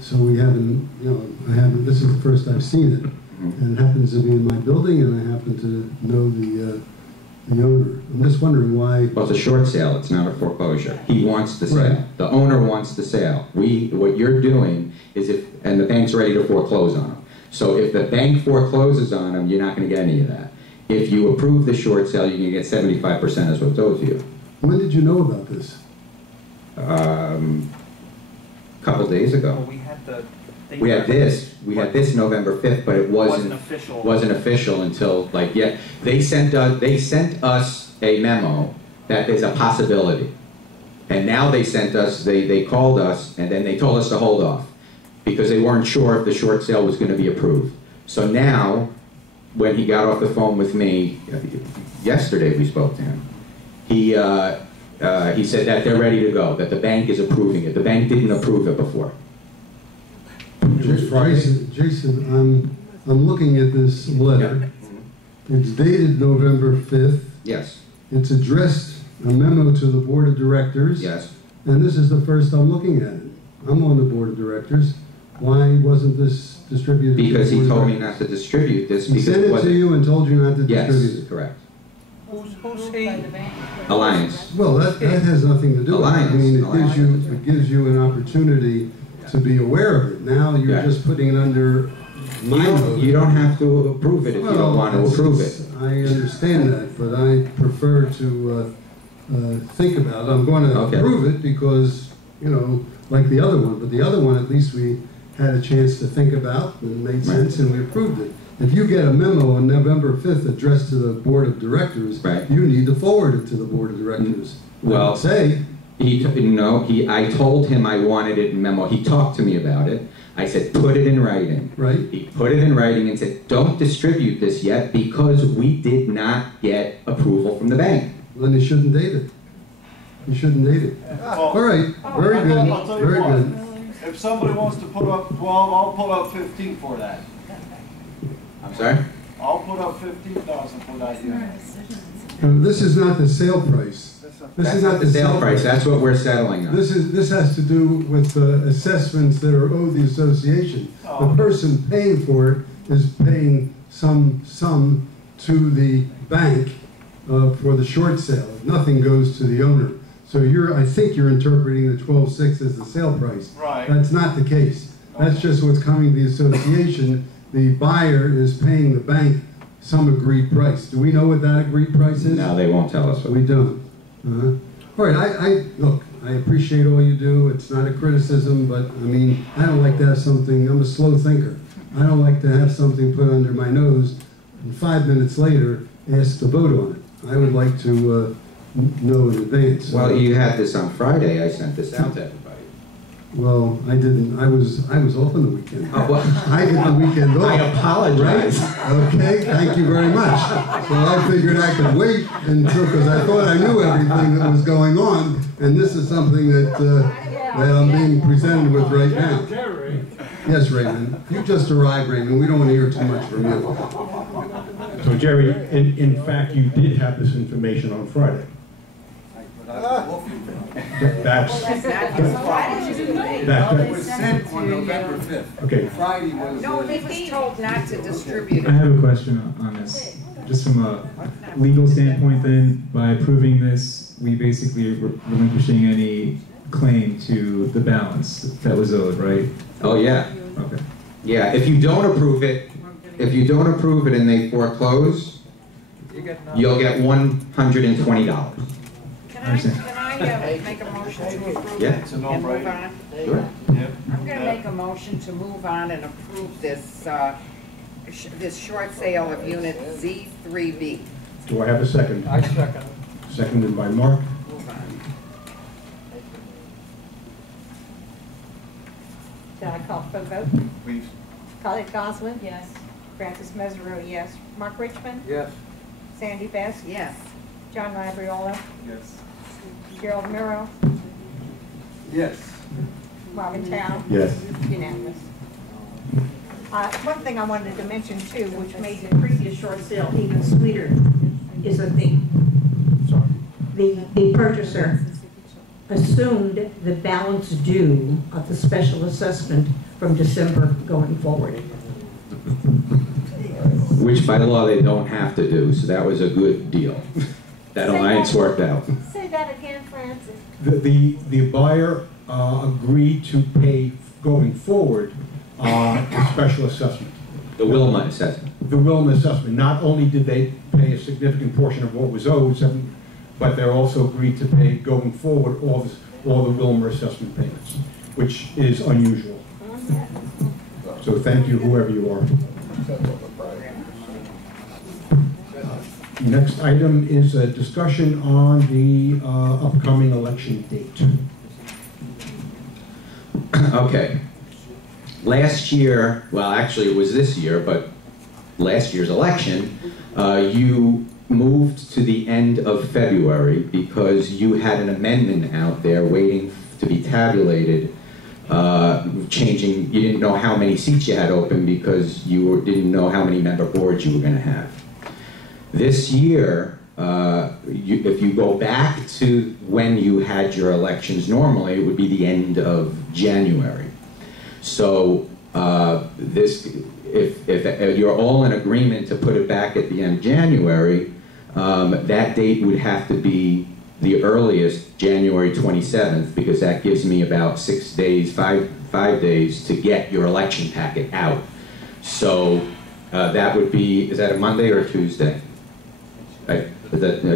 So we haven't, you know, I haven't, this is the first I've seen it. And it happens to be in my building, and I happen to know the owner. I'm just wondering why. Well, it's a short sale, it's not a foreclosure. He wants the sale. Right. The owner wants the sale. What you're doing is and the bank's ready to foreclose on him. So if the bank forecloses on him, you're not going to get any of that. If you approve the short sale, you can get 75% as what's owed to you. When did you know about this? A couple days ago. Well, We had this November 5th, but it wasn't official until, like, yeah, they sent us a memo that there's a possibility. And now they called us, and then they told us to hold off because they weren't sure if the short sale was going to be approved. So now, when he got off the phone with me, yesterday we spoke to him, he said that they're ready to go, that the bank is approving it. The bank didn't approve it before. Jason, I'm looking at this letter. Yeah. It's dated November 5th. Yes. It's addressed, a memo to the board of directors. Yes. And this is the first I'm looking at it. I'm on the board of directors. Why wasn't this distributed? Because he told me not to distribute this. He sent it to you and told you not to distribute it? Yes, correct. Who's he? Alliance. Well, that has nothing to do with it. I mean, it gives you an opportunity to be aware of it. Now you're just putting it under my nose. You don't have to approve it if you don't want to approve it. I understand that, but I prefer to think about it. I'm going to approve it because, you know, like the other one, but the other one at least we had a chance to think about and it made sense and we approved it. If you get a memo on November 5th addressed to the board of directors, you need to forward it to the board of directors. Well, I told him I wanted it in memo. He talked to me about it. I said, put it in writing. Right. He put it in writing and said, don't distribute this yet because we did not get approval from the bank. Well, then you shouldn't date it. You shouldn't date it. All right. Very good. Very good. If somebody wants to put up 12, I'll put up 15 for that. I'm sorry? I'll put up 15,000 for that unit. This is not the sale price. This is not the sale price. That's what we're settling on. This has to do with assessments that are owed the association. The person paying for it is paying some sum to the bank for the short sale. Nothing goes to the owner. So I think you're interpreting the 12.6 as the sale price. Right. That's not the case. That's just what's coming to the association. The buyer is paying the bank some agreed price. Do we know what that agreed price is? No, they won't tell us. We don't. All right, look, I appreciate all you do. It's not a criticism, but I mean, I don't like to have something, I'm a slow thinker. I don't like to have something put under my nose and 5 minutes later ask to vote on it. I would like to know in advance. Well, you had this on Friday. I sent this out to everybody. Well, I didn't. I was off on the weekend. Oh, well, I get the weekend off. I apologize. Right? Okay, thank you very much. So I figured I could wait until, because I thought I knew everything that was going on, and this is something that I'm being presented with right now. Yes, Raymond. You just arrived, Raymond. We don't want to hear too much from you. So, Jerry, in fact, you did have this information on Friday. That's It was sent on November 5th. Okay. Friday was... No, he was told not to distribute it. I have a question on this. Just from a legal standpoint then, by approving this, we basically are relinquishing any claim to the balance that was owed, right? Oh, yeah. Okay. Yeah, if you don't approve it, and they foreclose, you'll get $120. Can I make a motion to approve it It's a and move no-brainer. on? Sure. I'm going to make a motion to move on and approve this this short sale of unit Z3B. Do I have a second? I second. Seconded by Mark. Move on. Shall I call for a vote? Please. Colette Goslin? Yes. Francis Mesereau, yes. Mark Richmond? Yes. Sandy Best? Yes. John Labriola? Yes. Gerald Miro? Yes. Marvin Town? Yes. Unanimous. One thing I wanted to mention too, which made the previous short sale even sweeter, is that the purchaser assumed the balance due of the special assessment from December going forward. Which by law they don't have to do, so that was a good deal. That alliance worked out. Say that again, Francis. The buyer agreed to pay going forward the special assessment. The Wilma assessment. The Wilma assessment. Not only did they pay a significant portion of what was owed, but they're also agreed to pay going forward all the Wilma assessment payments, which is unusual. So thank you, whoever you are. Next item is a discussion on the upcoming election date. Okay. Last year, well, actually it was this year, but last year's election, you moved to the end of February because you had an amendment out there waiting to be tabulated, changing, you didn't know how many seats you had open because you didn't know how many member boards you were going to have. This year, if you go back to when you had your elections normally, it would be the end of January. So if you're all in agreement to put it back at the end of January, that date would have to be the earliest, January 27th, because that gives me about 6 days, five days to get your election packet out. So that would be, is that a Monday or a Tuesday?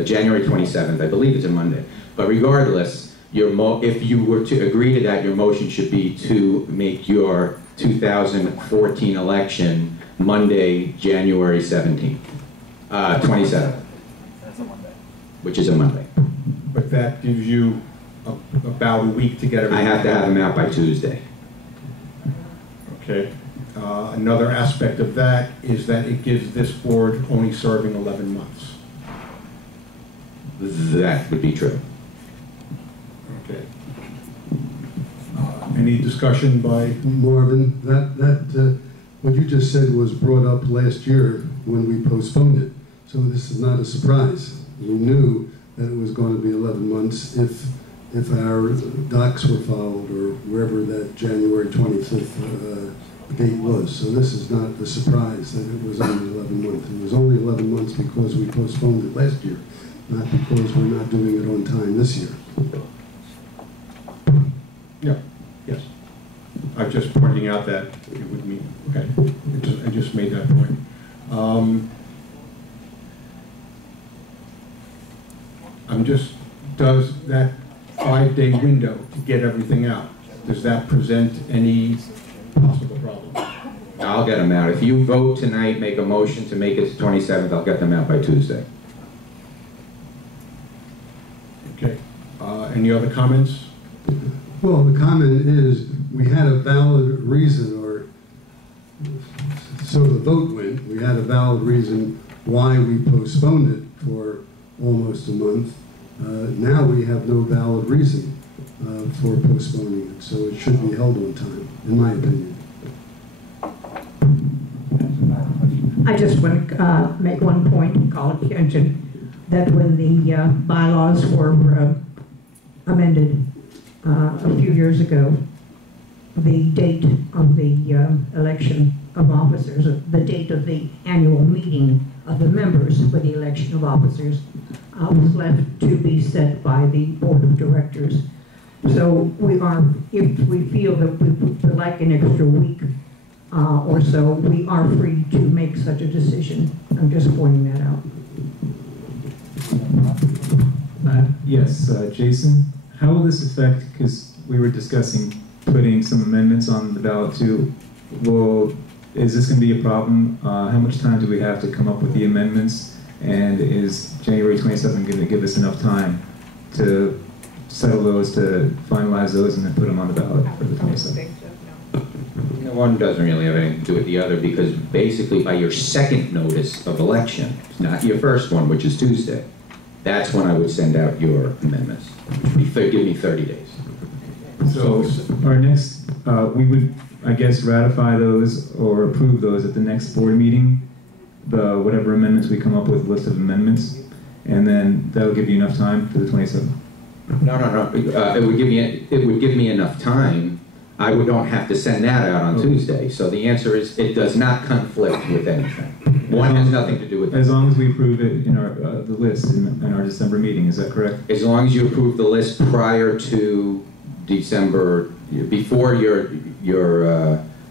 January 27th, I believe it's a Monday. But regardless, if you were to agree to that, your motion should be to make your 2014 election Monday, January 17th, 27th, which is a Monday. But that gives you about a week to get everything. I have to have them out by Tuesday. Okay. Another aspect of that is that it gives this board only serving 11 months. That would be true. Okay. Any discussion by Marvin, what you just said was brought up last year when we postponed it. So this is not a surprise. We knew that it was going to be 11 months if our docs were followed or wherever that January 25th date was. So this is not a surprise that it was only 11 months. It was only 11 months because we postponed it last year, not because we're not doing it on time this year. Yeah, yes. I'm just pointing out that it would mean, okay, I just made that point. Does that 5-day window to get everything out, does that present any possible problem? I'll get them out. If you vote tonight, make a motion to make it to 27th, I'll get them out by Tuesday. Okay. Any other comments? Well, the comment is we had a valid reason, or so the vote went. We had a valid reason why we postponed it for almost a month. Now we have no valid reason for postponing it, so it should be held on time, in my opinion. I just want to make one point and call attention that when the bylaws were amended a few years ago, the date of the election of officers, the date of the annual meeting of the members for the election of officers was left to be set by the board of directors. So we are, if we feel that we would like an extra week or so, we are free to make such a decision. I'm just pointing that out. Yes, Jason, how will this affect, because we were discussing putting some amendments on the ballot too. Is this going to be a problem? How much time do we have to come up with the amendments? And is January 27th going to give us enough time to settle those, to finalize those, and then put them on the ballot for the 27th? One doesn't really have anything to do with the other, because basically by your second notice of election, not your first one, which is Tuesday, that's when I would send out your amendments. Give me 30 days. So our next, we would, I guess, ratify those or approve those at the next board meeting, the whatever amendments we come up with, list of amendments, and then that'll give you enough time for the 27th. No, it would give me enough time. I don't have to send that out on Tuesday. So the answer is, it does not conflict with anything. One has nothing to do with As long as we approve it in our, the list in our December meeting, is that correct? As long as you approve the list prior to December, before your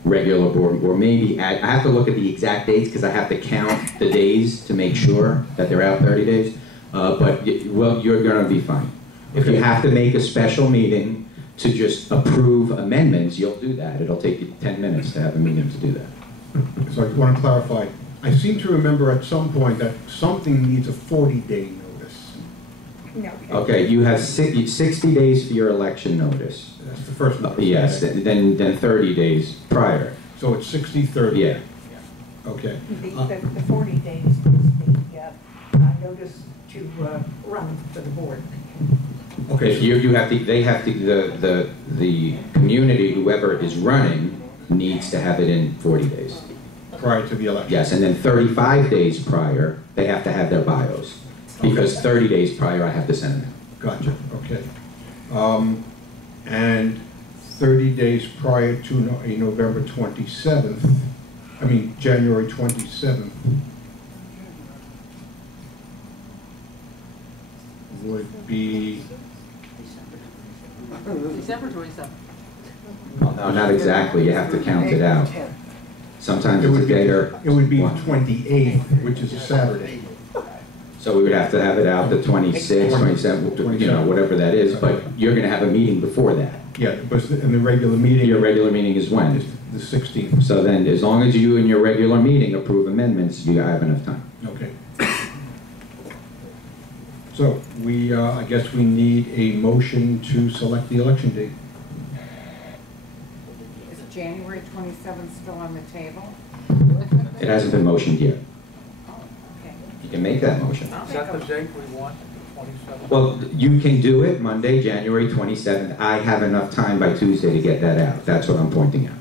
regular board, or maybe, I have to look at the exact dates because I have to count the days to make sure that they're out 30 days. Well, you're gonna be fine. If you have to make a special meeting to just approve amendments, you'll do that. It'll take you 10 minutes to have a meeting to do that. So I want to clarify. I seem to remember at some point that something needs a 40-day notice. No. Okay, you have 60 days for your election notice. That's the first notice. Yes, then 30 days prior. So it's 60, 30? Yeah. Okay. The 40 days is the notice to run for the board. Okay. If you have to, they have to, the community, whoever is running, needs to have it in 40 days. Prior to the election? Yes, and then 35 days prior, they have to have their bios. Because 30 days prior, I have to send them. Gotcha, okay. And 30 days prior to a November 27th, I mean, January 27th, would be, December 27th. No, not exactly, you have to count it out. Sometimes it it's a would be, day or... it would be the 28th, which is a Saturday. So we would have to have it out the 26th, 27th, you know, whatever that is, but you're gonna have a meeting before that. Yeah, but in the regular meeting. Your regular meeting is when? Is the 16th. So then, as long as you in your regular meeting approve amendments, you have enough time. Okay. So we, I guess we need a motion to select the election date. Is January 27th still on the table? It hasn't been motioned yet. Okay. You can make that motion. I'll Is make that the a, date we want, the 27th? Well, you can do it Monday, January 27th. I have enough time by Tuesday to get that out. That's what I'm pointing out.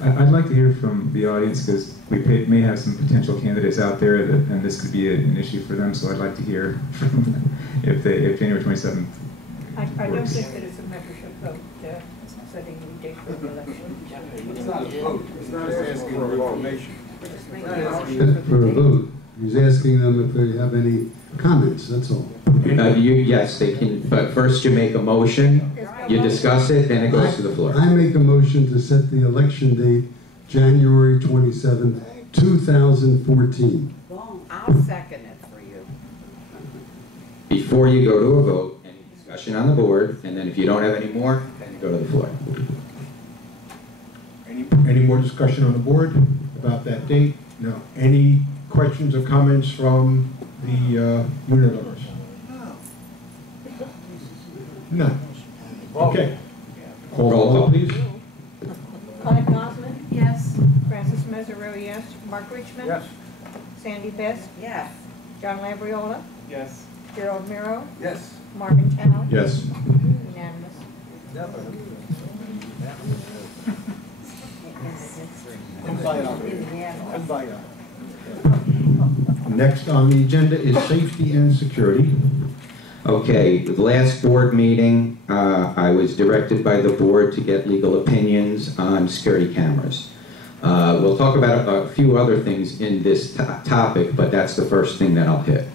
I'd like to hear from the audience because we may have some potential candidates out there and this could be an issue for them, so I'd like to hear from if January 27th I don't works. think that it's a membership vote setting the date for the election. It's not a vote, it's not asking for information. we're just making a motion For a vote. He's asking them if they have any comments, that's all. Yes, they can, but first you make a motion, you discuss it, then it goes to the floor. I make a motion to set the election date, January 27th, 2014. I'll second it for you. Before you go to a vote, any discussion on the board, and then if you don't have any more, then you go to the floor. Any more discussion on the board about that date? No. Any questions or comments from the unit owners? None. Okay. Call Roll roll, call. please. Claude Gosman? Yes. Francis Mesorowski, yes. Mark Richmond? Yes. Sandy Best? Yes. John Labriola? Yes. Gerald Miro? Yes. Marvin Chow? Yes. Unanimous. Next on the agenda is safety and security. Okay, the last board meeting, I was directed by the board to get legal opinions on security cameras. We'll talk about a few other things in this topic, but that's the first thing that I'll hit.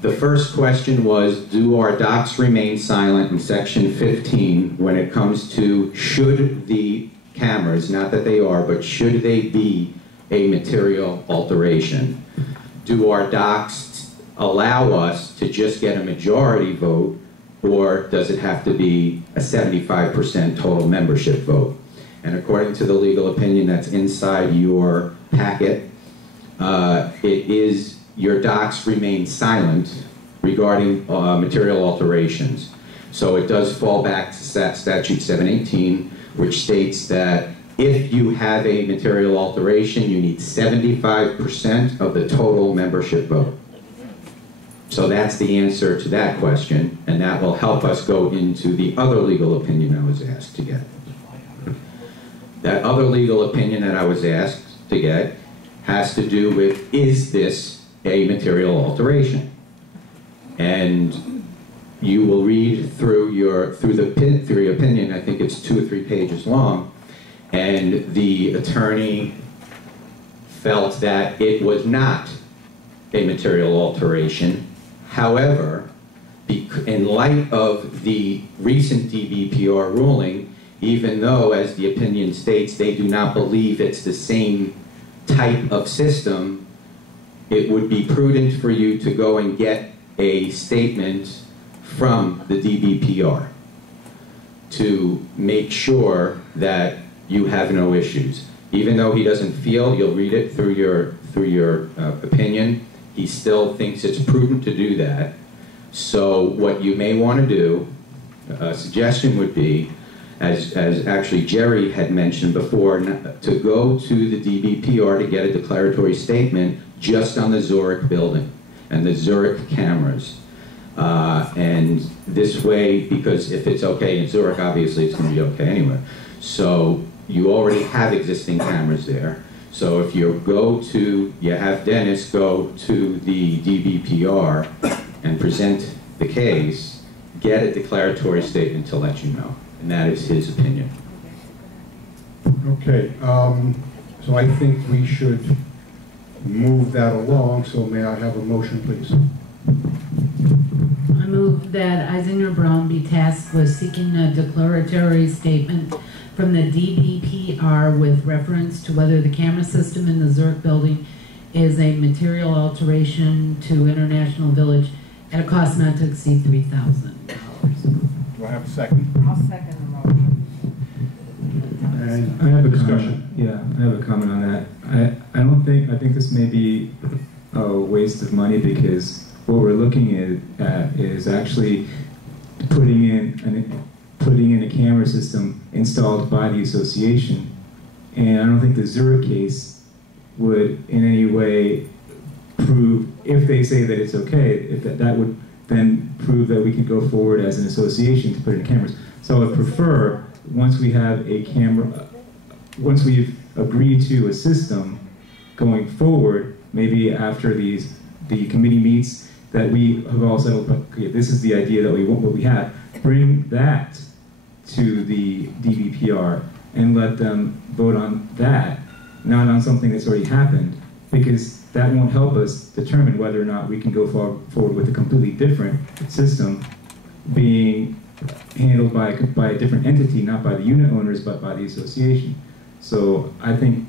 The first question was, do our docs remain silent in section 15 when it comes to should the cameras, not that they are, but should they be a material alteration? Do our docs allow us to just get a majority vote, or does it have to be a 75% total membership vote? And according to the legal opinion that's inside your packet, it is your docs remain silent regarding material alterations. So it does fall back to statute 718, which states that if you have a material alteration, you need 75% of the total membership vote. So that's the answer to that question, and that will help us go into the other legal opinion I was asked to get. That other legal opinion that I was asked to get has to do with, is this a material alteration? And you will read through your opinion, I think it's 2 or 3 pages long, and the attorney felt that it was not a material alteration. However, in light of the recent DBPR ruling, even though, as the opinion states, they do not believe it's the same type of system, it would be prudent for you to go and get a statement from the DBPR to make sure that you have no issues. Even though he doesn't feel, you'll read it through your opinion, he still thinks it's prudent to do that. So what you may want to do, a suggestion would be, as actually Jerry had mentioned before, to go to the DBPR to get a declaratory statement just on the Zurich building and the Zurich cameras. And this way, because if it's okay in Zurich, obviously it's going to be okay anyway. So you already have existing cameras there. So if you have Dennis go to the DBPR and present the case, get a declaratory statement to let you know. And that is his opinion. Okay, so I think we should move that along, so may I have a motion, please? I move that Eisinger Brown be tasked with seeking a declaratory statement from the DBPR with reference to whether the camera system in the Zurich building is a material alteration to International Village at a cost not to exceed $3,000. Do I have a second? I'll second the motion. And I have a discussion. I have a comment on that. I think this may be a waste of money, because what we're looking at is actually putting in a camera system installed by the association, and I don't think the Zurich case would in any way prove, if they say that it's okay, if that would then prove that we could go forward as an association to put in cameras. So I would prefer, once we have a camera, once we've agreed to a system going forward, maybe after the committee meets, that we have all settled, okay, this is the idea that we want, what we have, bring that to the DBPR and let them vote on that, not on something that's already happened, because that won't help us determine whether or not we can go forward with a completely different system being handled by a different entity, not by the unit owners, but by the association. So I think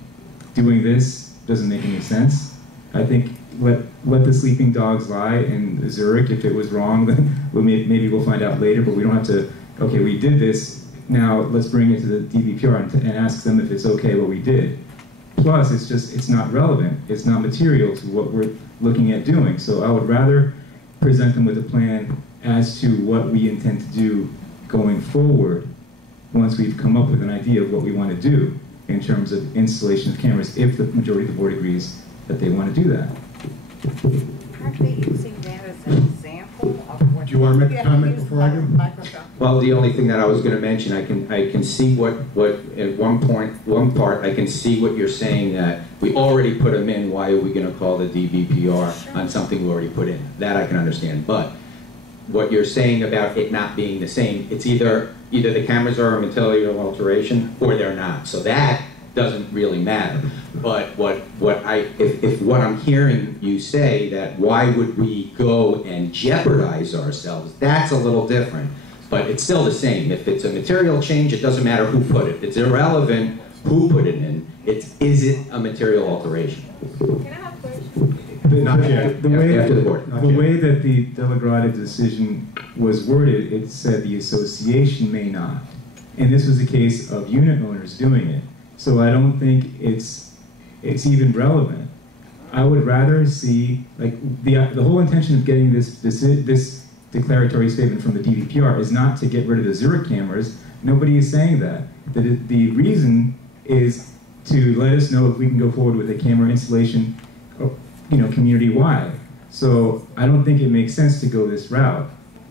doing this doesn't make any sense. I think let the sleeping dogs lie in Zurich. If it was wrong, then maybe we'll find out later, but we don't have to, okay, we did this, now let's bring it to the DBPR and ask them if it's okay what we did. Plus, it's not relevant. It's not material to what we're looking at doing. So I would rather present them with a plan as to what we intend to do going forward once we've come up with an idea of what we want to do in terms of installation of cameras, if the majority of the board agrees that they want to do that. Aren't they using that as an example of what? Do you want to make a comment before I do? Well, the only thing that I was going to mention, I can see what at one part, I can see what you're saying, that we already put them in. Why are we going to call the DBPR on something we already put in? That I can understand. But what you're saying about it not being the same, it's either the cameras are a material alteration or they're not. So that doesn't really matter. But if what I'm hearing you say, that why would we go and jeopardize ourselves, that's a little different. But it's still the same. If it's a material change, it doesn't matter who put it. It's irrelevant who put it in. Is it a material alteration? Can I have a question? Not yet. The way, After the board. the way that the Delegrada decision was worded, it said the association may not. And this was a case of unit owners doing it. So I don't think it's even relevant. I would rather see, like, the whole intention of getting this declaratory statement from the DBPR is not to get rid of the Zurich cameras. Nobody is saying that. The reason is to let us know if we can go forward with a camera installation, community-wide. So I don't think it makes sense to go this route.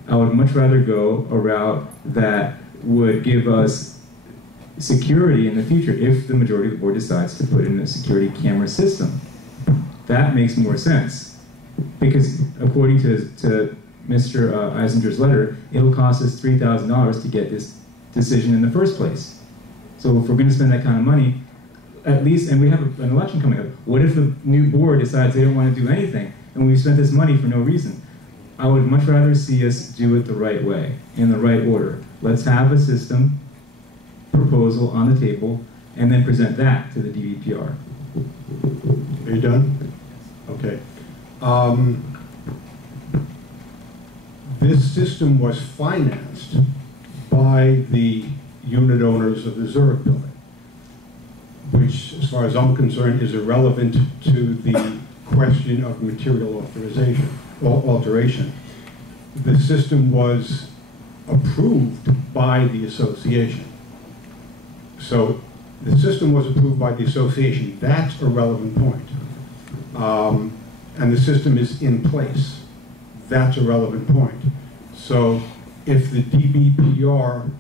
I would much rather go a route that would give us security in the future if the majority of the board decides to put in a security camera system. That makes more sense. Because according to Mr. Eisinger's letter, it'll cost us $3,000 to get this decision in the first place. So if we're going to spend that kind of money, at least, and we have an election coming up, what if the new board decides they don't want to do anything, and we've spent this money for no reason? I would much rather see us do it the right way, in the right order. Let's have a system proposal on the table, and then present that to the DBPR. Are you done? Okay. This system was financed by the unit owners of the Zurich building, which, as far as I'm concerned, is irrelevant to the question of material authorization or alteration. The system was approved by the association. So the system was approved by the association. That's a relevant point. And the system is in place. That's a relevant point. So if the DBPR,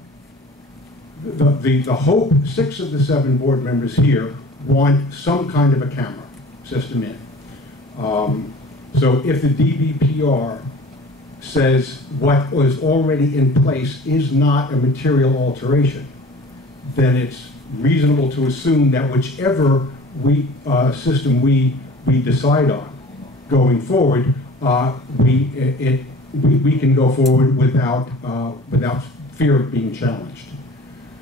the hope, 6 of the 7 board members here want some kind of a camera system in. So if the DBPR says what was already in place is not a material alteration, then it's reasonable to assume that whichever system we decide on going forward, we can go forward without fear of being challenged.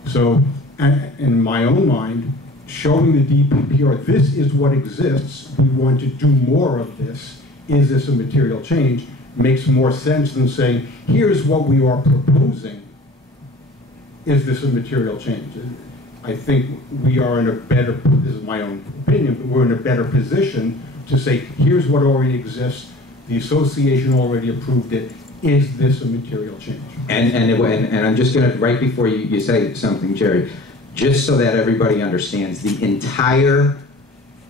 So, in my own mind, showing the DBPR this is what exists, we want to do more of this, is this a material change, makes more sense than saying, here's what we are proposing, is this a material change? I think we are in a better, this is my own opinion, but we're in a better position to say, here's what already exists, the association already approved it, is this a material change? And I'm just going to, right before you say something, Jerry, just so that everybody understands, the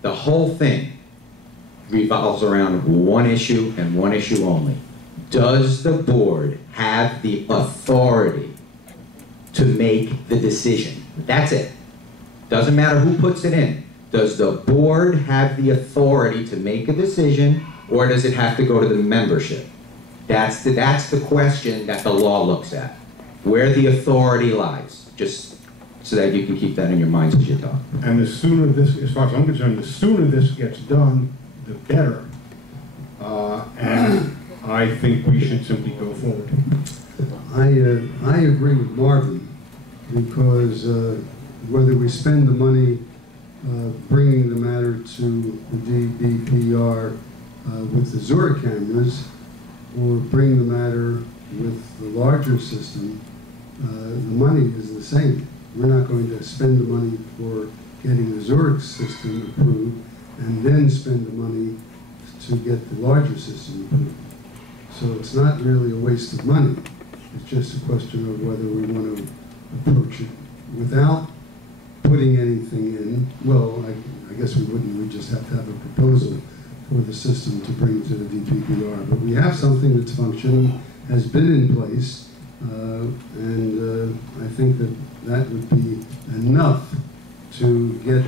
whole thing revolves around one issue and one issue only. Does the board have the authority to make the decision? That's it. Doesn't matter who puts it in. Does the board have the authority to make a decision, or does it have to go to the membership? That's the question that the law looks at, where the authority lies, just so that you can keep that in your minds as you talk. And the sooner this, as far as I'm concerned, the sooner this gets done, the better. And I think we should simply go forward. I agree with Marvin, because whether we spend the money bringing the matter to the DBPR with the Zurich cameras, or bring the matter with the larger system, the money is the same. We're not going to spend the money for getting the Zurich system approved and then spend the money to get the larger system approved. So it's not really a waste of money. It's just a question of whether we want to approach it without putting anything in. Well, I guess we wouldn't. We just have to have a proposal for the system to bring to the DBPR. But we have something that's functioning, has been in place, and I think that would be enough to get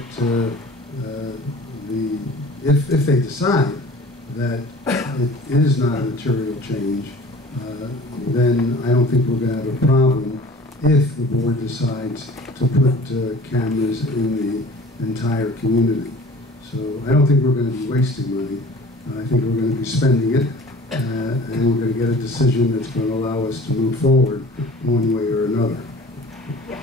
if they decide that it is not a material change, then I don't think we're going to have a problem if the board decides to put cameras in the entire community. So I don't think we're going to be wasting money. I think we're going to be spending it, and we're going to get a decision that's going to allow us to move forward one way or another. Yeah,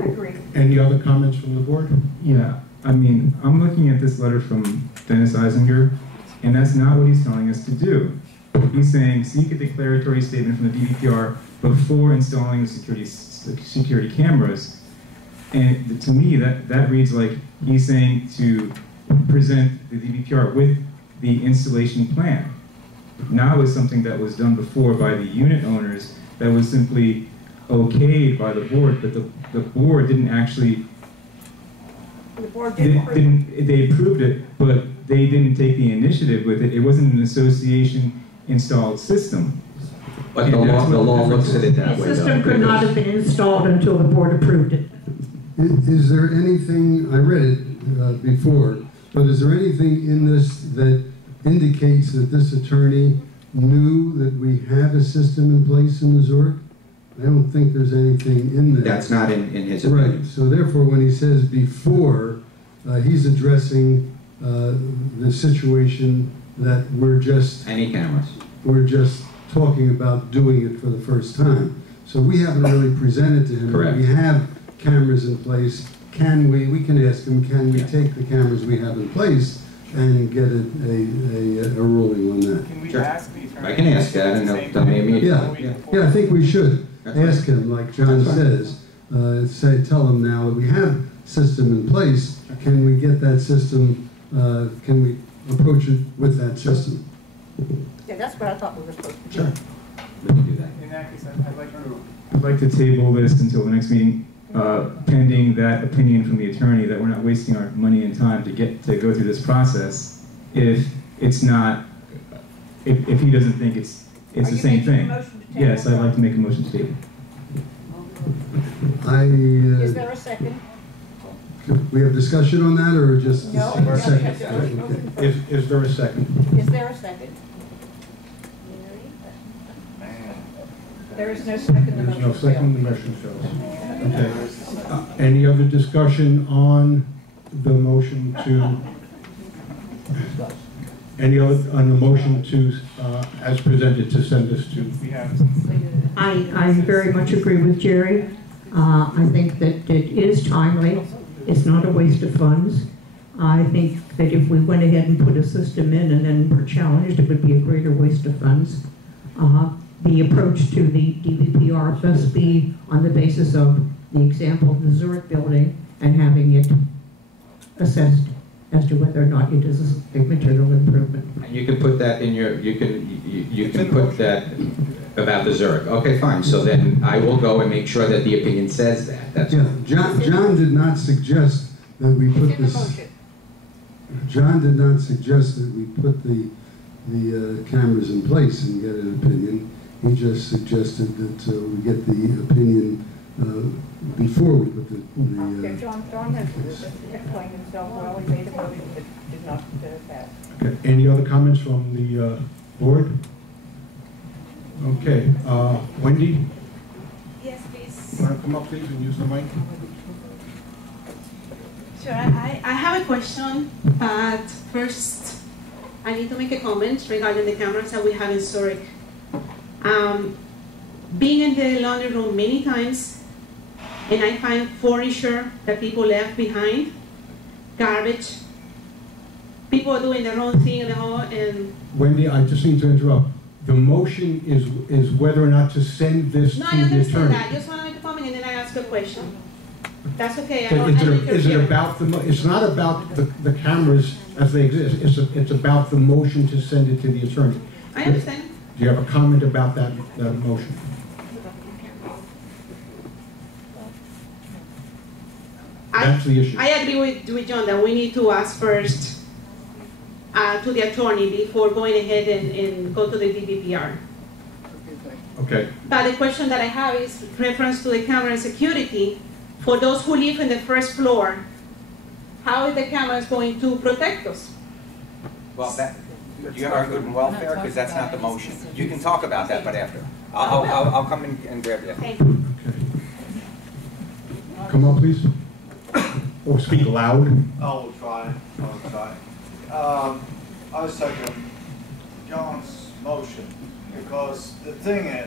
I agree. Any other comments from the board? Yeah, I mean, I'm looking at this letter from Dennis Eisinger, and that's not what he's telling us to do. He's saying, seek a declaratory statement from the DBPR before installing the security cameras. And to me, that reads like he's saying to present the DBPR with the installation plan. Now it's something that was done before by the unit owners that was simply okayed by the board, but the board didn't actually, The board did they approved it, but they didn't take the initiative with it. It wasn't an association installed system. But the law looks at it that way. The system could not have been installed until the board approved it. Is there anything, I read it before, but is there anything in this that indicates that this attorney knew that we have a system in place in the Zurich. I don't think there's anything in there. That's not in his opinion. Right, so therefore, when he says before, he's addressing the situation that we're just talking about doing it for the first time. So we haven't really presented to him. Correct. We have cameras in place. We can ask him, can we take the cameras we have in place and get a ruling on that? Can we Sure. ask the attorney? I can ask that and he'll tell me immediately. Yeah, I think we should That's fine. ask him, like John That's fine. says, tell him now that we have system in place. Can we get that system, can we approach it with that system? Yeah, that's what I thought we were supposed to do. Sure. We can do that. In that case, I'd like to table this until the next meeting, pending that opinion from the attorney that we're not wasting our money and time to go through this process if it's not, if he doesn't think it's the same thing. Yes, I'd like to make a motion to table. Is there a second? We have discussion on that, or just No. a second? Okay. Is there a second? Is there a second? There is no second. There's no second, the motion fails. Okay. Any other discussion on the motion to, on the motion to, as presented, to send this to? I very much agree with Jerry. I think that it is timely. It's not a waste of funds. I think that if we went ahead and put a system in and then were challenged, it would be a greater waste of funds. The approach to the DVPR must be on the basis of the example of the Zurich building and having it assessed as to whether or not it is a material improvement. And you can put that in your, you can put that about the Zurich. Okay, fine. So then I will go and make sure that the opinion says that. That's Yeah, John did not suggest that we put this. John did not suggest that we put the cameras in place and get an opinion. He just suggested that we get the opinion before we put the Okay, John has explained himself well. He made a motion that did not pass. Okay. Any other comments from the board? Okay, Wendy, Yes, please. want to come up please and use the mic? Sure, I have a question, but first I need to make a comment regarding the cameras that we have in Zurich. Being in the laundry room many times, and I find furniture that people left behind, garbage, people doing their own thing in the hall, and... Wendy, I just need to interrupt. The motion is whether or not to send this No, to I the understand attorney. that. I just want to make a comment and then I ask a question. That's okay. I But don't is it about it's not about the cameras as they exist. It's about the motion to send it to the attorney. I understand. Do you have a comment about that motion? That's the issue. I agree with John that we need to ask first to the attorney before going ahead and go to the DVPR. Okay. But the question that I have is reference to the camera security. For those who live in the first floor, how is the cameras going to protect us? Well, that, you are good and welfare, because that's not the motion. You can talk about that, but after. I'll come in and grab you. Thank you. Okay. Come up, please. Or speak loud. I'll try. I second John's motion, because the thing is,